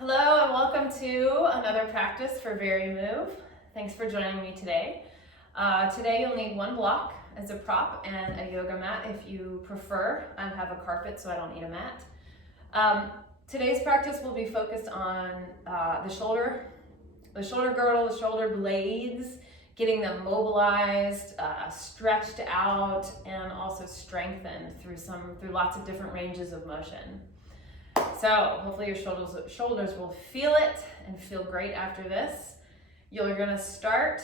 Hello and welcome to another practice for VariMove. Thanks for joining me today. Today you'll need one block as a prop and a yoga mat if you prefer. I have a carpet so I don't need a mat. Today's practice will be focused on the shoulder girdle, the shoulder blades, getting them mobilized, stretched out, and also strengthened through lots of different ranges of motion. So hopefully your shoulders will feel it and feel great after this. You're gonna start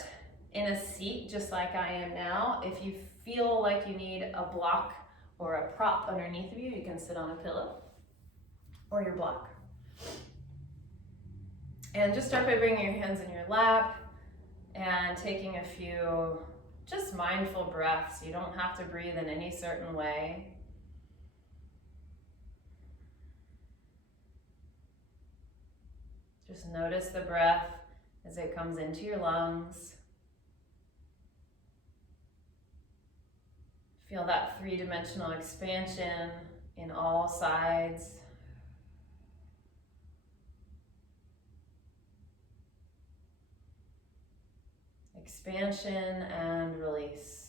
in a seat just like I am now. If you feel like you need a block or a prop underneath of you, you can sit on a pillow or your block. And just start by bringing your hands in your lap and taking a few just mindful breaths. You don't have to breathe in any certain way. Just notice the breath as it comes into your lungs. Feel that three-dimensional expansion in all sides. Expansion and release.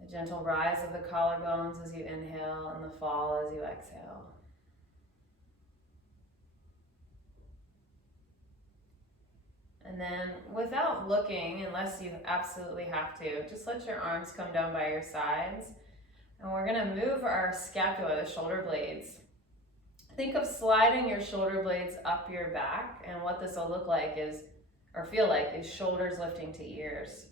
A gentle rise of the collarbones as you inhale and the fall as you exhale. And then without looking, unless you absolutely have to, just let your arms come down by your sides. And we're gonna move our scapula, the shoulder blades. Think of sliding your shoulder blades up your back, and what this will look like is, or feel like, is shoulders lifting to ears.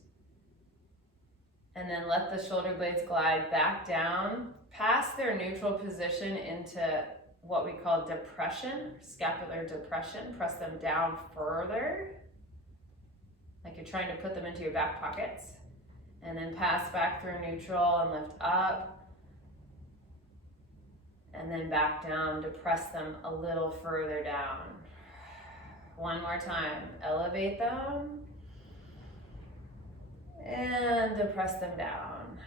And then let the shoulder blades glide back down, past their neutral position into what we call depression, scapular depression. Press them down further, like you're trying to put them into your back pockets. And then pass back through neutral and lift up. And then back down to press them a little further down. One more time, elevate them. And depress them down.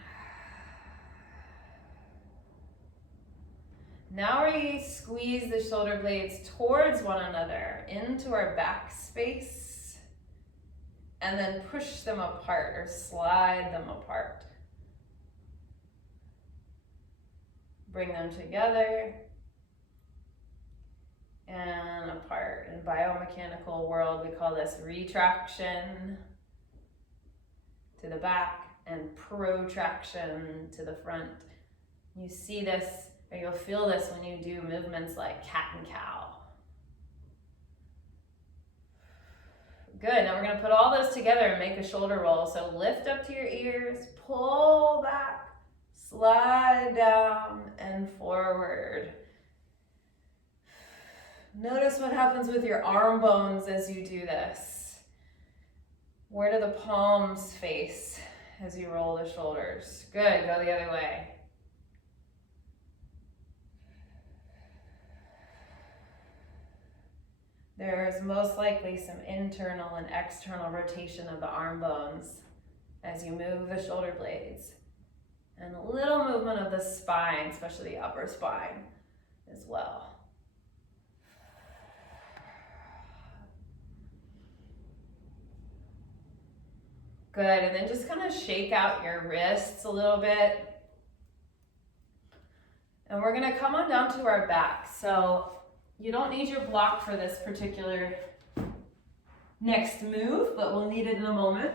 Now we squeeze the shoulder blades towards one another into our back space and then push them apart or slide them apart. Bring them together and apart. In biomechanical world, we call this retraction to the back and protraction to the front. You see this, or you'll feel this when you do movements like cat and cow. Good, now we're gonna put all those together and make a shoulder roll. So lift up to your ears, pull back, slide down and forward. Notice what happens with your arm bones as you do this. Where do the palms face as you roll the shoulders? Good, go the other way. There's most likely some internal and external rotation of the arm bones as you move the shoulder blades. And a little movement of the spine, especially the upper spine as well. Good, and then just kind of shake out your wrists a little bit. And we're gonna come on down to our back. So you don't need your block for this particular next move, but we'll need it in a moment.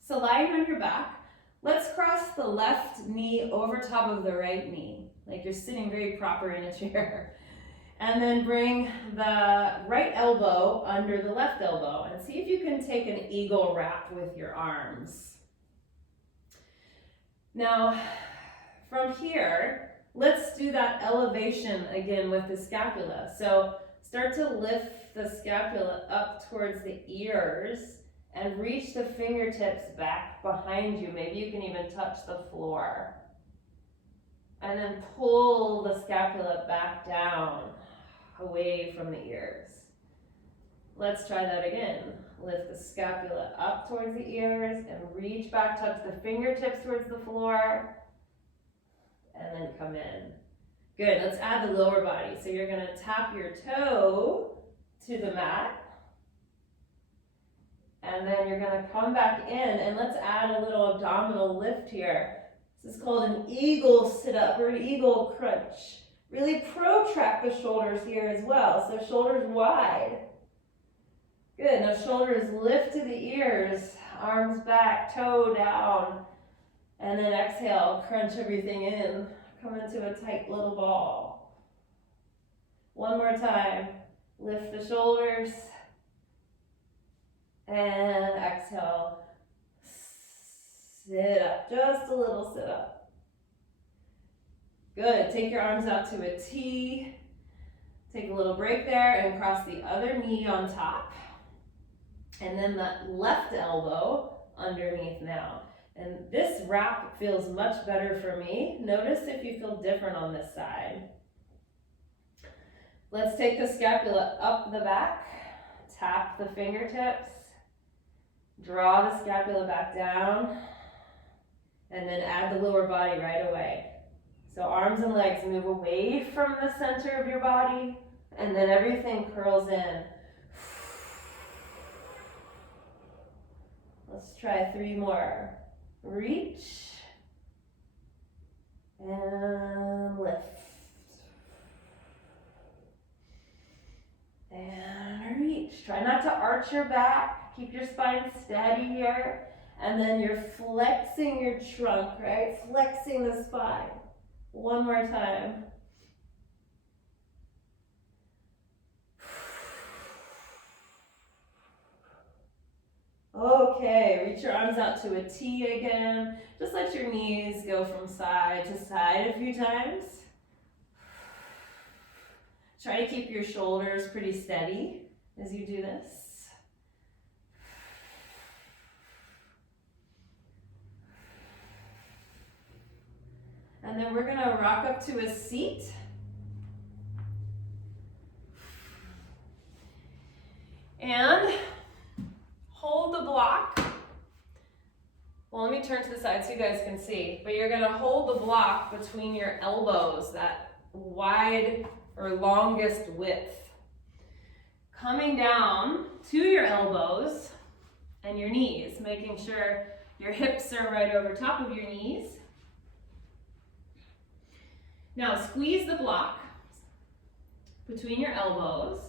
So lying on your back, let's cross the left knee over top of the right knee, like you're sitting very proper in a chair. And then bring the right elbow under the left elbow and see if you can take an eagle wrap with your arms. Now, from here, let's do that elevation again with the scapula. So start to lift the scapula up towards the ears and reach the fingertips back behind you. Maybe you can even touch the floor. And then pull the scapula back down, away from the ears. Let's try that again. Lift the scapula up towards the ears and reach back, touch the fingertips towards the floor, and then come in. Good, let's add the lower body. So you're gonna tap your toe to the mat, and then you're gonna come back in, and let's add a little abdominal lift here. This is called an eagle sit-up or an eagle crunch. Really protract the shoulders here as well, so shoulders wide. Good, now shoulders lift to the ears, arms back, toe down, and then exhale, crunch everything in. Come into a tight little ball. One more time, lift the shoulders, and exhale, sit up, just a little sit up. Good, take your arms out to a T, take a little break there and cross the other knee on top. And then the left elbow underneath now. And this wrap feels much better for me. Notice if you feel different on this side. Let's take the scapula up the back, tap the fingertips, draw the scapula back down, and then add the lower body right away. So arms and legs move away from the center of your body, and then everything curls in. Let's try 3 more. Reach and lift. And reach. Try not to arch your back. Keep your spine steady here. And then you're flexing your trunk, right? Flexing the spine. One more time. Okay, reach your arms out to a T again. Just let your knees go from side to side a few times. Try to keep your shoulders pretty steady as you do this. And then we're gonna rock up to a seat. And hold the block. Well, let me turn to the side so you guys can see. But you're gonna hold the block between your elbows, that wide or longest width. Coming down to your elbows and your knees, making sure your hips are right over top of your knees. Now squeeze the block between your elbows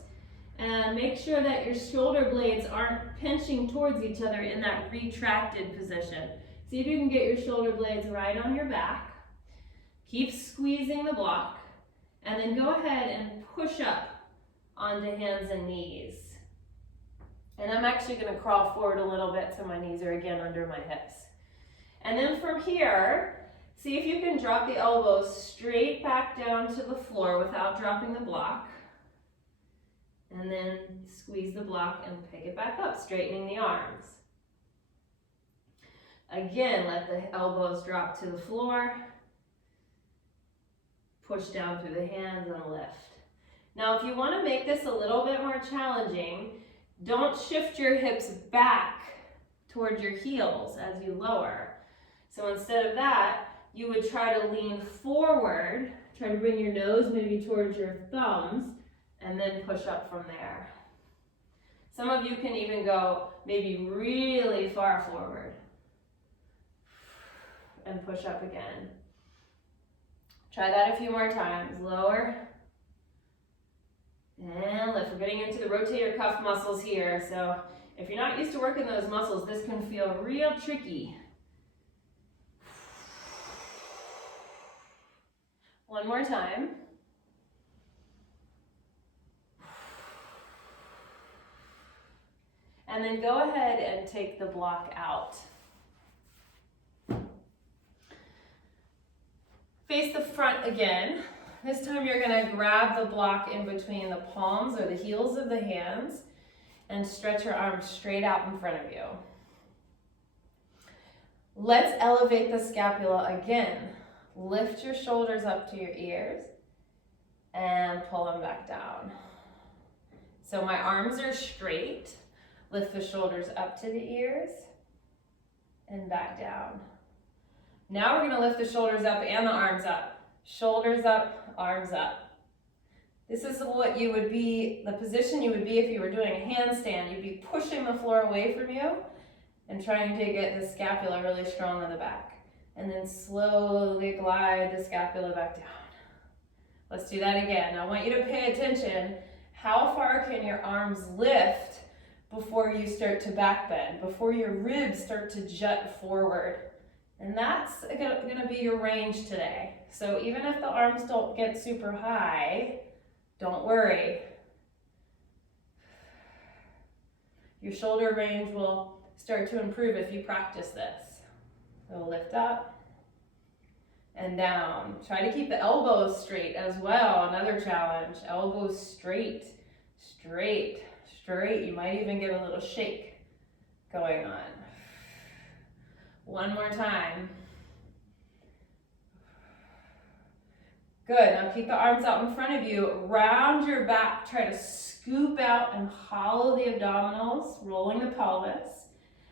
and make sure that your shoulder blades aren't pinching towards each other in that retracted position. See if you can get your shoulder blades right on your back. Keep squeezing the block, and then go ahead and push up onto hands and knees. And I'm actually gonna crawl forward a little bit so my knees are again under my hips. And then from here, see if you can drop the elbows straight back down to the floor without dropping the block. And then squeeze the block and pick it back up, straightening the arms. Again, let the elbows drop to the floor. Push down through the hands and lift. Now, if you want to make this a little bit more challenging, don't shift your hips back towards your heels as you lower. So instead of that, you would try to lean forward, try to bring your nose maybe towards your thumbs, and then push up from there. Some of you can even go maybe really far forward and push up again. Try that a few more times. Lower and lift. We're getting into the rotator cuff muscles here, so if you're not used to working those muscles, this can feel real tricky. One more time. And then go ahead and take the block out. Face the front again. This time you're gonna grab the block in between the palms or the heels of the hands and stretch your arms straight out in front of you. Let's elevate the scapula again. Lift your shoulders up to your ears and pull them back down. So my arms are straight. Lift the shoulders up to the ears and back down. Now we're gonna lift the shoulders up and the arms up. Shoulders up, arms up. This is what you would be, the position you would be if you were doing a handstand. You'd be pushing the floor away from you and trying to get the scapula really strong on the back. And then slowly glide the scapula back down. Let's do that again. I want you to pay attention. How far can your arms lift before you start to back bend, before your ribs start to jut forward? And that's gonna be your range today. So even if the arms don't get super high, don't worry. Your shoulder range will start to improve if you practice this. So lift up and down. Try to keep the elbows straight as well. Another challenge. Elbows straight, straight, straight. You might even get a little shake going on. One more time. Good, now keep the arms out in front of you. Round your back, try to scoop out and hollow the abdominals, rolling the pelvis.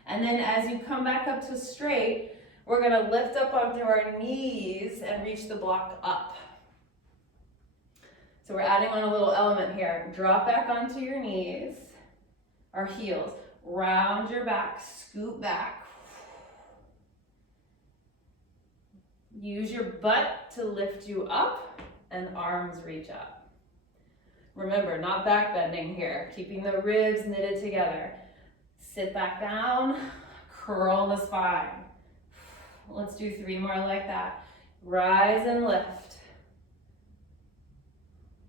And then as you come back up to straight, we're gonna lift up onto our knees and reach the block up. So we're adding on a little element here. Drop back onto your knees, our heels. Round your back, scoop back. Use your butt to lift you up and arms reach up. Remember, not back bending here, keeping the ribs knitted together. Sit back down, curl the spine. Let's do 3 more like that. Rise and lift.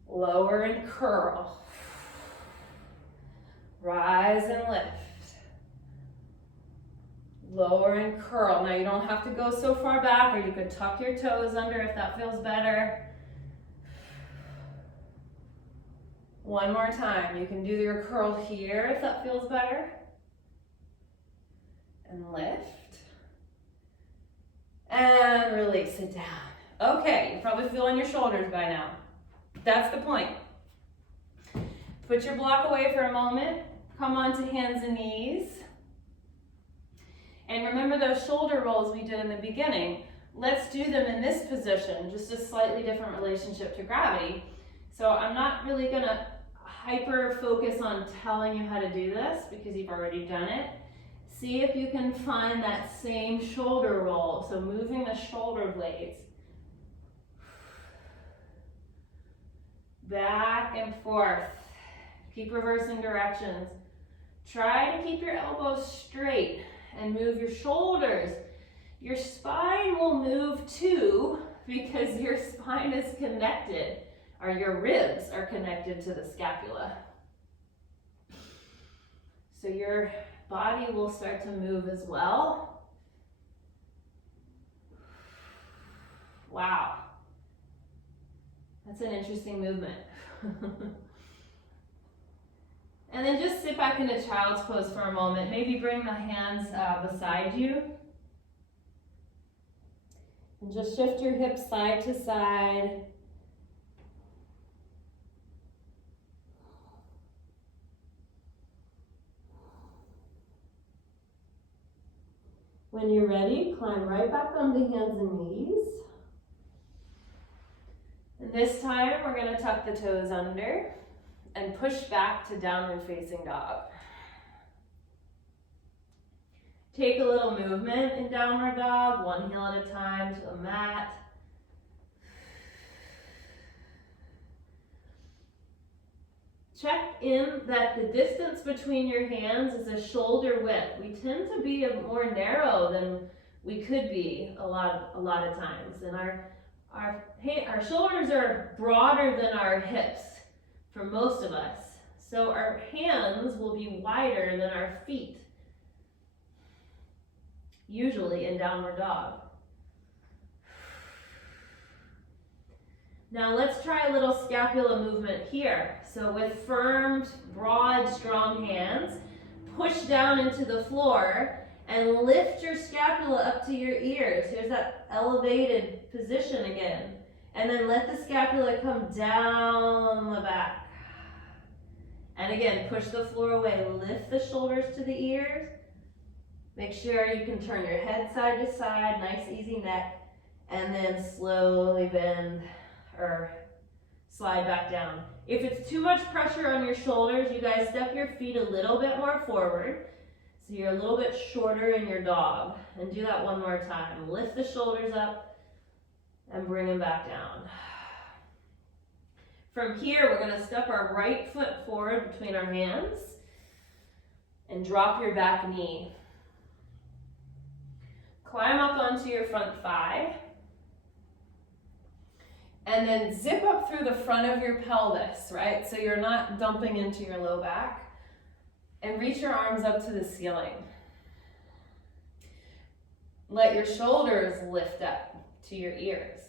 Lower and curl. Rise and lift. Lower and curl. Now you don't have to go so far back, or you could tuck your toes under if that feels better. One more time. You can do your curl here if that feels better. And lift. And release it down. Okay, you're probably feeling your shoulders by now. That's the point. Put your block away for a moment. Come onto hands and knees. And remember those shoulder rolls we did in the beginning. Let's do them in this position, just a slightly different relationship to gravity. So I'm not really gonna hyper focus on telling you how to do this because you've already done it. See if you can find that same shoulder roll. So moving the shoulder blades. Back and forth. Keep reversing directions. Try to keep your elbows straight and move your shoulders. Your spine will move too because your spine is connected, or your ribs are connected to the scapula. So your body will start to move as well. Wow. That's an interesting movement. And then just sit back into child's pose for a moment. Maybe bring the hands beside you. And just shift your hips side to side. When you're ready, climb right back onto hands and knees. And this time, we're going to tuck the toes under and push back to downward facing dog. Take a little movement in downward dog, one heel at a time to the mat. Check in that the distance between your hands is a shoulder width. We tend to be more narrow than we could be a lot of times. And our shoulders are broader than our hips for most of us. So our hands will be wider than our feet, usually in downward dog. Now let's try a little scapula movement here. So with firm, broad, strong hands, push down into the floor and lift your scapula up to your ears. Here's that elevated position again. And then let the scapula come down the back. And again, push the floor away, lift the shoulders to the ears. Make sure you can turn your head side to side, nice easy neck, and then slowly bend or slide back down. If it's too much pressure on your shoulders, you guys step your feet a little bit more forward. So you're a little bit shorter in your dog. And do that one more time. Lift the shoulders up and bring them back down. From here, we're going to step our right foot forward between our hands and drop your back knee. Climb up onto your front thigh. And then zip up through the front of your pelvis, right? So you're not dumping into your low back. And reach your arms up to the ceiling. Let your shoulders lift up to your ears.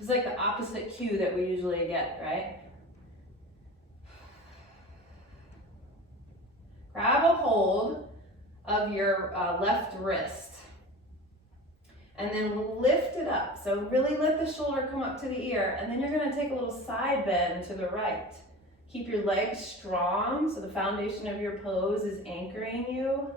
It's like the opposite cue that we usually get, right? Grab a hold of your left wrist. And then lift it up. So really let the shoulder come up to the ear. And then you're going to take a little side bend to the right. Keep your legs strong so the foundation of your pose is anchoring you.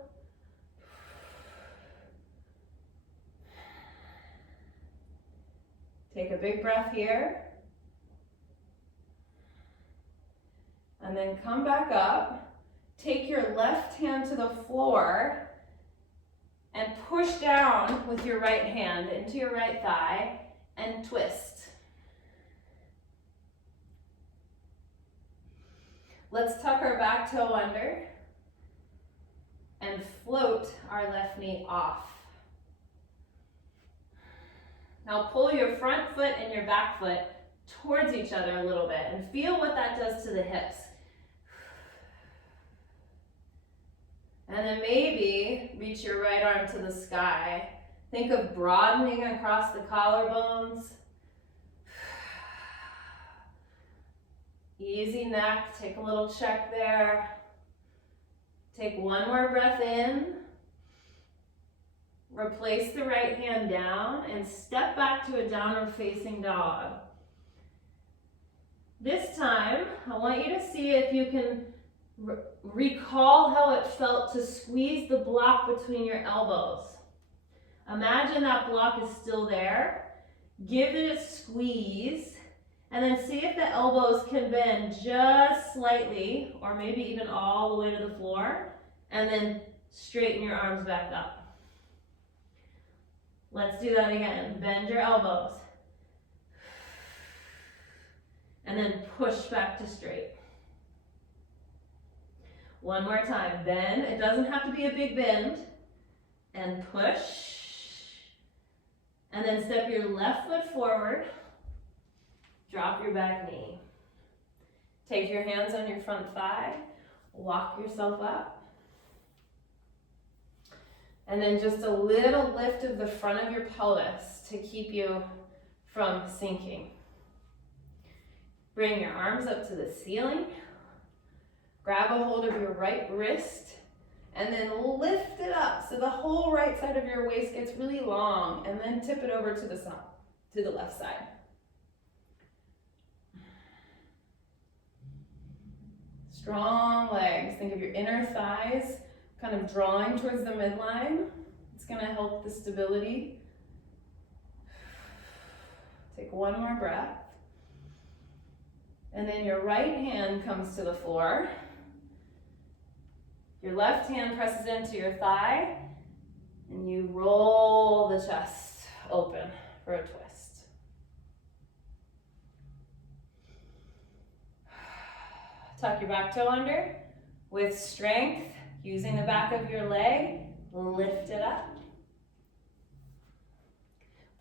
Take a big breath here. And then come back up. Take your left hand to the floor and push down with your right hand into your right thigh and twist. Let's tuck our back toe under and float our left knee off. Now pull your front foot and your back foot towards each other a little bit and feel what that does to the hips. And then maybe reach your right arm to the sky. Think of broadening across the collarbones. Easy neck, take a little check there. Take one more breath in. Replace the right hand down and step back to a downward facing dog. This time, I want you to see if you can recall how it felt to squeeze the block between your elbows. Imagine that block is still there. Give it a squeeze. And then see if the elbows can bend just slightly, or maybe even all the way to the floor, and then straighten your arms back up. Let's do that again. Bend your elbows. And then push back to straight. One more time. Bend. It doesn't have to be a big bend. And push. And then step your left foot forward. Drop your back knee. Take your hands on your front thigh. Walk yourself up. And then just a little lift of the front of your pelvis to keep you from sinking. Bring your arms up to the ceiling. Grab a hold of your right wrist and then lift it up so the whole right side of your waist gets really long, and then tip it over to the side, to the left side. Strong legs. Think of your inner thighs kind of drawing towards the midline. It's going to help the stability. Take one more breath. And then your right hand comes to the floor. Your left hand presses into your thigh, and you roll the chest open for a twist. Tuck your back toe under with strength, using the back of your leg, lift it up.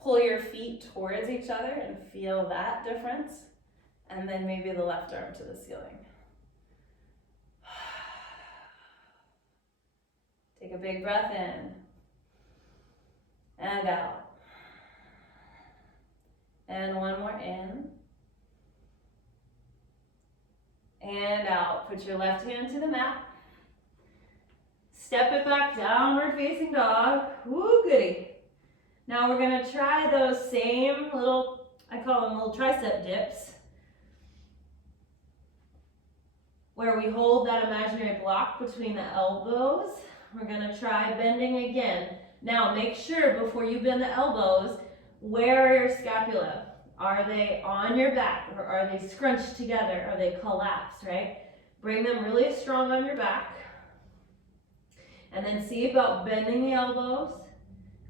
Pull your feet towards each other and feel that difference. And then maybe the left arm to the ceiling. Take a big breath in and out. And one more in and out. Put your left hand to the mat. Step it back, downward facing dog. Woo, goody. Now we're gonna try those same little, I call them little tricep dips. where we hold that imaginary block between the elbows. We're gonna try bending again. Now make sure before you bend the elbows, where are your scapula? Are they on your back or are they scrunched together? Are they collapsed, right? Bring them really strong on your back. And then see about bending the elbows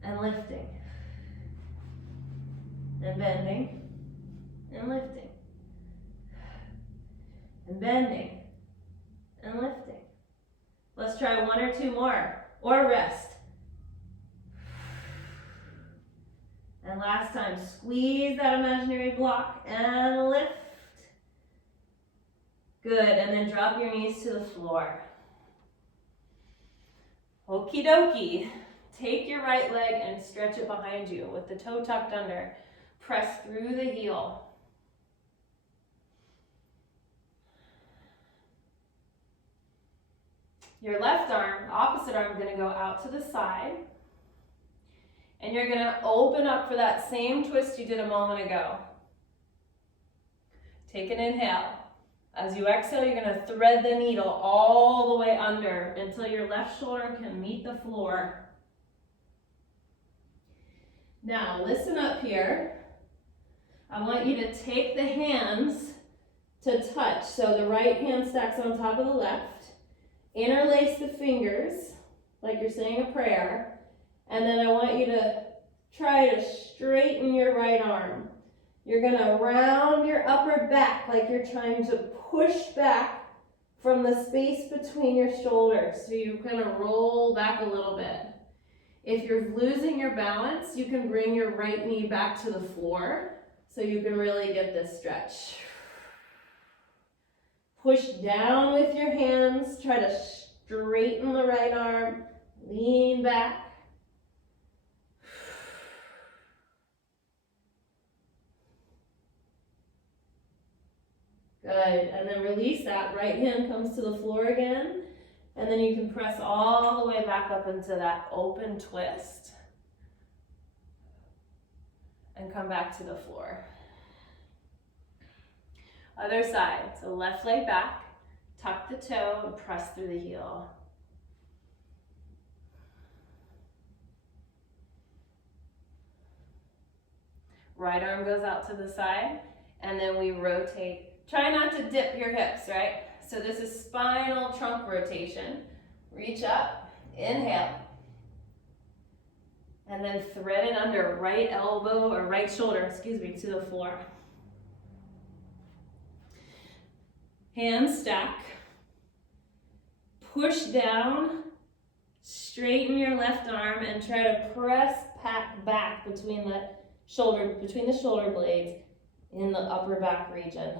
and lifting. And bending and lifting. And bending and lifting. Let's try one or two more, or rest. And last time, squeeze that imaginary block and lift. Good, and then drop your knees to the floor. Okie dokie. Take your right leg and stretch it behind you with the toe tucked under. Press through the heel. Your left arm, opposite arm, is going to go out to the side. And you're going to open up for that same twist you did a moment ago. Take an inhale. As you exhale, you're going to thread the needle all the way under until your left shoulder can meet the floor. Now, listen up here. I want you to take the hands to touch. So the right hand stacks on top of the left. Interlace the fingers like you're saying a prayer. And then I want you to try to straighten your right arm. You're going to round your upper back like you're trying to push back from the space between your shoulders. So you kind of roll back a little bit. If you're losing your balance, you can bring your right knee back to the floor so you can really get this stretch. Push down with your hands. Try to straighten the right arm. Lean back. Good, and then release that. Right hand comes to the floor again. And then you can press all the way back up into that open twist. And come back to the floor. Other side, so left leg back, tuck the toe, and press through the heel. Right arm goes out to the side, and then we rotate. Try not to dip your hips, right? So this is spinal trunk rotation. Reach up, inhale. And then thread it under right elbow or right shoulder, to the floor. Hands stack. Push down, straighten your left arm and try to press back between the shoulder blades in the upper back region.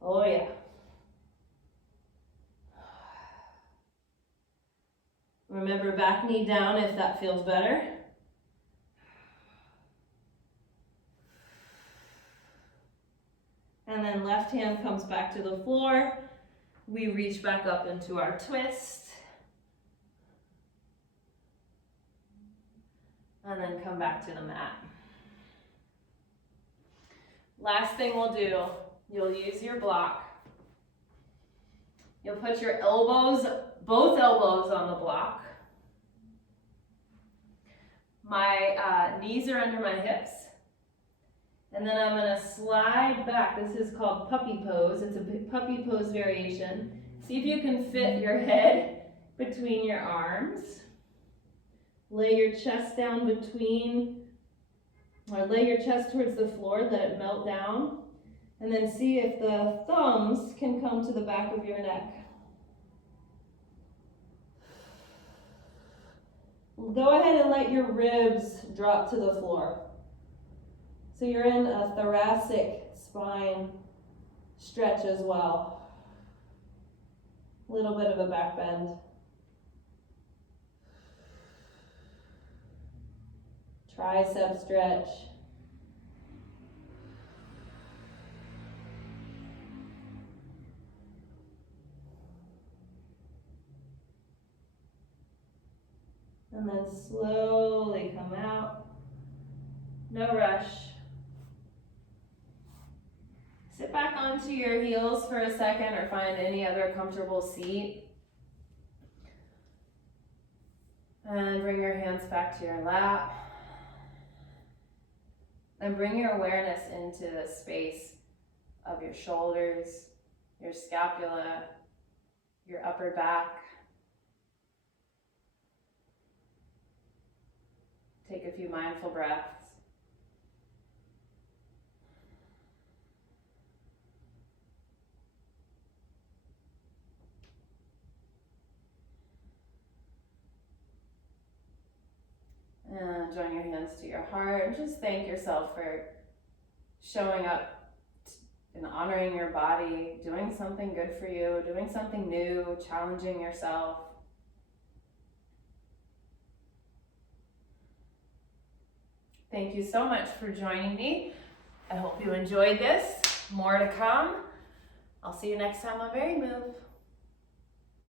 Oh yeah. Remember, back knee down if that feels better. And then left hand comes back to the floor. We reach back up into our twist. And then come back to the mat. Last thing we'll do, you'll use your block. You'll put your elbows, both elbows on the block. My knees are under my hips. And then I'm gonna slide back. This is called puppy pose. It's a puppy pose variation. See if you can fit your head between your arms. Lay your chest down lay your chest towards the floor, let it melt down. And then see if the thumbs can come to the back of your neck. Go ahead and let your ribs drop to the floor. So you're in a thoracic spine stretch as well. A little bit of a back bend. Tricep stretch. And then slowly come out. No rush. Sit sit back onto your heels for a second or find any other comfortable seat. And bring your hands back to your lap. And bring your awareness into the space of your shoulders, your scapula, your upper back. Take a few mindful breaths. And join your hands to your heart and just thank yourself for showing up and honoring your body, doing something good for you, doing something new, challenging yourself. Thank you so much for joining me. I hope you enjoyed this. More to come. I'll see you next time on Very Move.